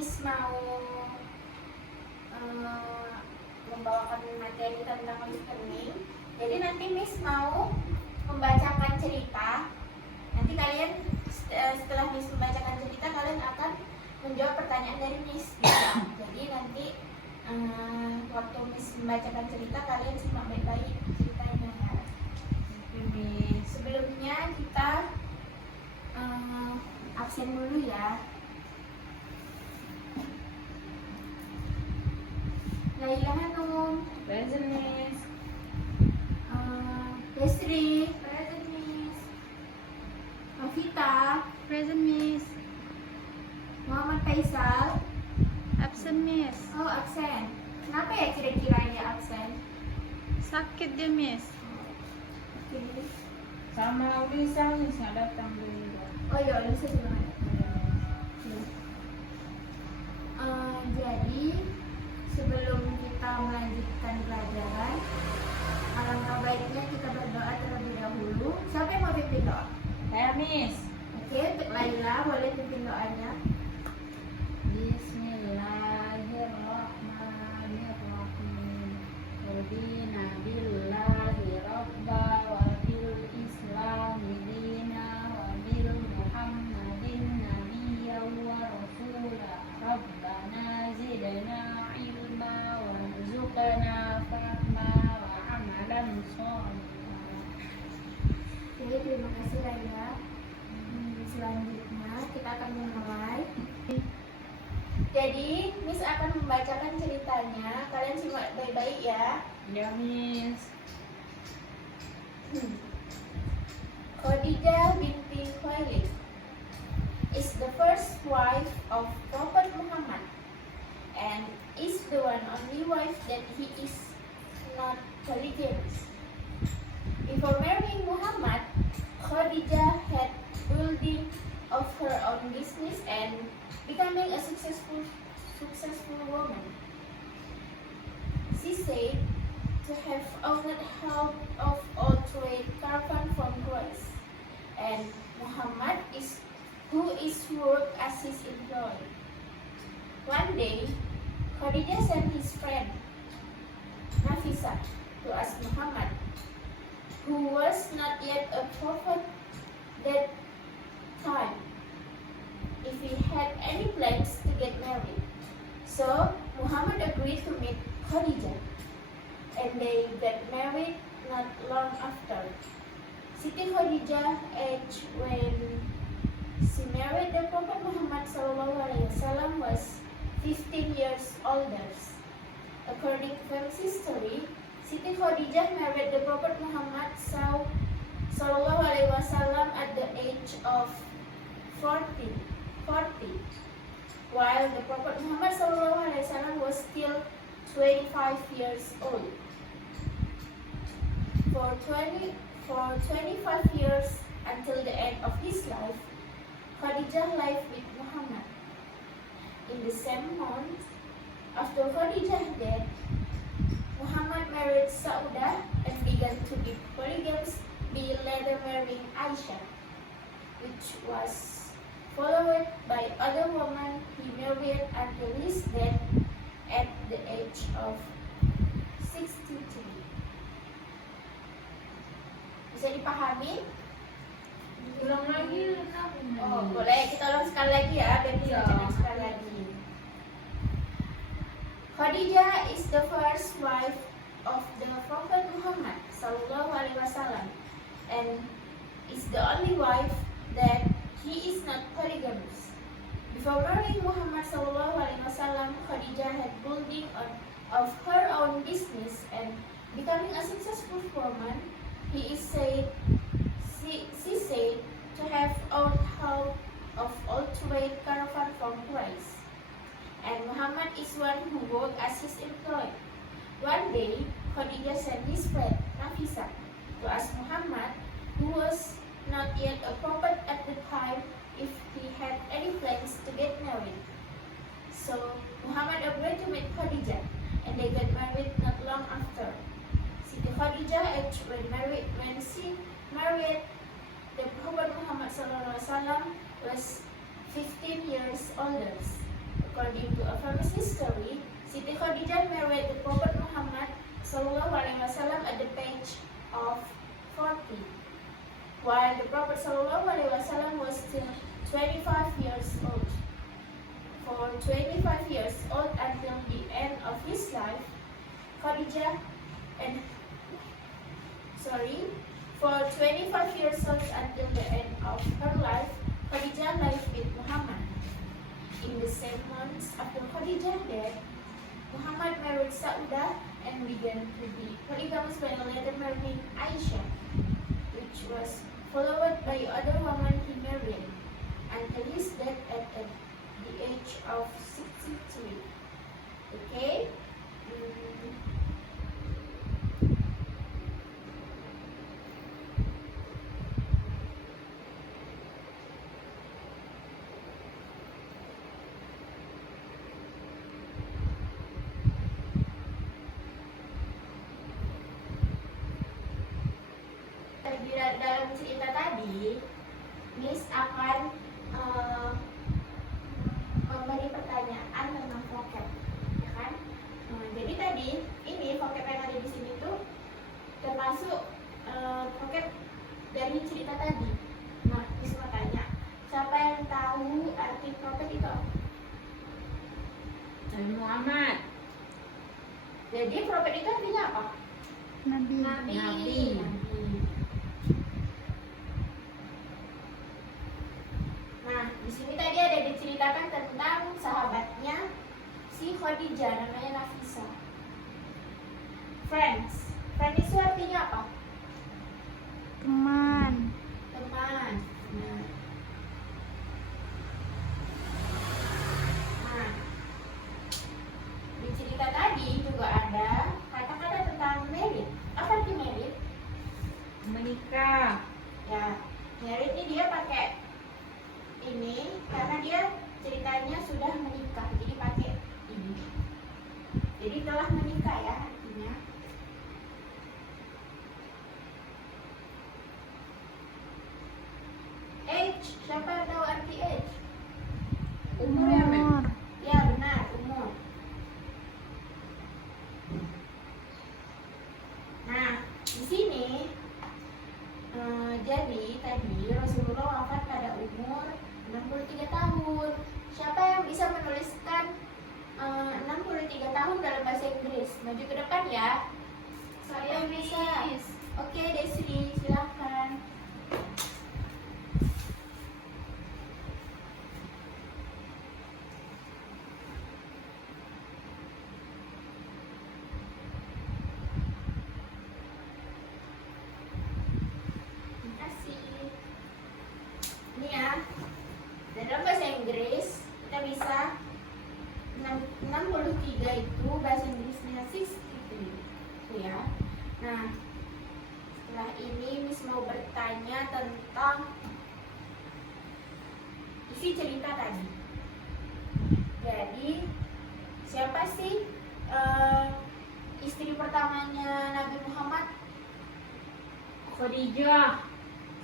Miss mau membawakan materi tentang listening. Jadi nanti Miss mau membacakan cerita. Nanti kalian setelah Miss membacakan cerita, kalian akan menjawab pertanyaan dari Miss. Jadi nanti waktu Miss membacakan cerita, kalian simak baik-baik ceritanya ya. Sebelumnya kita absen dulu ya. Laila Hanum, Present, Miss. Desri, present Miss. Novita, Present, Miss. Muhammad Faisal. Absent, Miss. Oh, absen. Kenapa ya kira-kira dia absen? Sakit dia, Miss. Oke. Sama Ulisa, Miss nggak datang dulu. Oh iya, Lisa juga ada. Jadi sebelum kita melanjutkan pelajaran, alangkah baiknya kita berdoa terlebih dahulu. Siapa yang mau pimpin doa? Saya, Miss. Oke, untuk Laila boleh pimpin doanya. Bismillahirrahmanirrahim. Rabbina billahi rabba wa bil islami dina wa bil muhammadin nabiyya wa rasula. Rabbana zidna ilma wa rzuqna fahma wa amalan sholihan. Oke, terima kasih Laila. Selanjutnya kita akan memulai. Jadi, Miss akan membacakan ceritanya. Kalian simak baik-baik ya. Ya, Miss. Khadijah binti Khuwailid is the first wife of Prophet Muhammad and is the one only wife that he is not polygamous. Before marrying Muhammad, Khadijah had building of her own business and becoming a successful woman. She said to have owned half of all trade caravan from Quraysh, and Muhammad who worked as his employee. One day, Khadijah sent his friend Nafisa to ask Muhammad, who was not yet a prophet that time, if he had any plans to get married. So Muhammad agreed to meet Khadijah, and they got married not long after. Siti Khadijah, aged when she married the Prophet Muhammad SAW, was 15 years older. According to famous history, Siti Khadijah married the Prophet Muhammad SAW at the age of 40, while the Prophet Muhammad SAW was still 25 years old. For 25 years until the end of his life, Khadijah lived with Muhammad. In the same month, after Khadijah's death, Muhammad married Saudah and began to be polygamous, be later marrying Aisha, which was followed by other women he married until his death at the age of 63. Bisa dipahami? Ulang lagi, Oh, boleh. Kita ulang sekali lagi ya, dan dibacakan sekali lagi. Khadijah is the first wife of the Prophet Muhammad SAW, and is the only wife that he is not polygamous. Before marrying Muhammad SAW, Khadijah had building of her own business and becoming a successful woman. She said to have owned half of all trade caravan from Quraysh, and Muhammad is one who worked as his employee. One day, Khadijah sent his friend Nafisa to ask Muhammad, who was not yet a prophet at the time, if he had any plans to get married. So Muhammad agreed to meet Khadijah, and they got married not long after. Siti Khadijah, when she married the Prophet Muhammad SAW, was 15 years older. according to a famous history, Siti Khadijah married the Prophet Muhammad Sallallahu Alaihi Wasallam at the age of 40, while the Prophet Sallallahu Alaihi Wasallam was still 25 years old. For 25 years old until the end of his life, for 25 years old until the end of her life, Khadijah lived with Muhammad. In the same months after Khadijah's death, Muhammad married Saudah and began to be polygamous by later marrying Aisha, which was followed by other women he married until his death at the age of 63. Okay? Di dalam cerita tadi, Miss akan memberi pertanyaan tentang vocab, ya kan? Jadi tadi ini vocab yang ada di sini tuh termasuk vocab dari cerita tadi. Nah, Miss mau tanya, siapa yang tahu arti prophet itu apa? Nabi Muhammad. Jadi prophet itu artinya apa? Nabi. Nabi. Nah, di sini tadi ada diceritakan tentang sahabatnya si Khadijah, namanya Nafisa. Friends itu artinya apa? Teman. Teman. Nah, di cerita tadi juga ada kata-kata tentang married. Apa arti married? Menikah. Ya, married ini dia pakai ini karena dia ceritanya sudah menikah, jadi pakai ini. Jadi telah menikah ya artinya. Age, siapa tahu arti age? Umur ya, Mem? Umur. Ya benar, umur. Nah, di sini jadi tadi Rasulullah wafat pada umur 63 tahun. Siapa yang bisa menuliskan 63 tahun dalam bahasa Inggris? Maju ke depan ya. Saya bisa. Oke, Desri, silakan. Terima kasih. Ini ya. Dalam bahasa Inggris kita bisa 63 itu bahasa Inggrisnya 63 itu ya. Nah, setelah ini Miss mau bertanya tentang isi cerita tadi. Jadi siapa sih istri pertamanya Nabi Muhammad? Khadijah.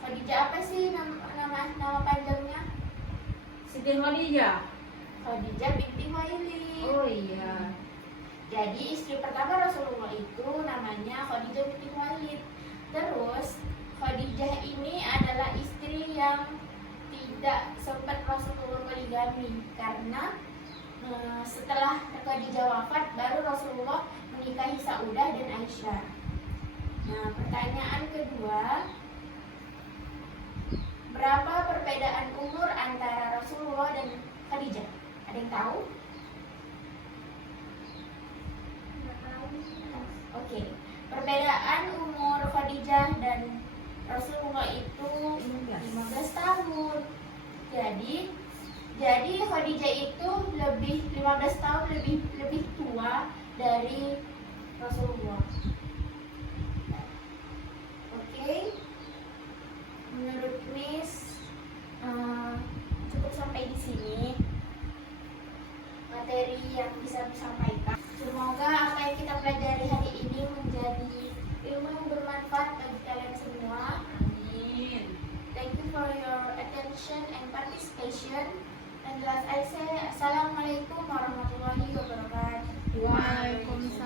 Khadijah apa sih nama panjangnya? Siti Khadijah. Khadijah binti Khuwailid. Oh iya. Jadi istri pertama Rasulullah itu namanya Khadijah binti Khuwailid. Terus Khadijah ini adalah istri yang tidak sempat Rasulullah poligami karena setelah Khadijah wafat baru Rasulullah menikahi Saudah dan Aisyah. Nah, pertanyaan kedua, berapa perbedaan umur antara Rasulullah dan Khadijah? Ada yang tahu? Oke. Perbedaan umur Khadijah dan Rasulullah itu 15 tahun. Jadi Khadijah itu 15 tahun lebih tua dari Rasulullah. Oke. Menurut Miss cukup sampai di sini materi yang bisa disampaikan. Semoga apa yang kita pelajari hari ini menjadi ilmu yang bermanfaat bagi kalian semua. Amin. Thank you for your attention and participation. And as I say, Assalamualaikum warahmatullahi wabarakatuh. Waalaikumsalam.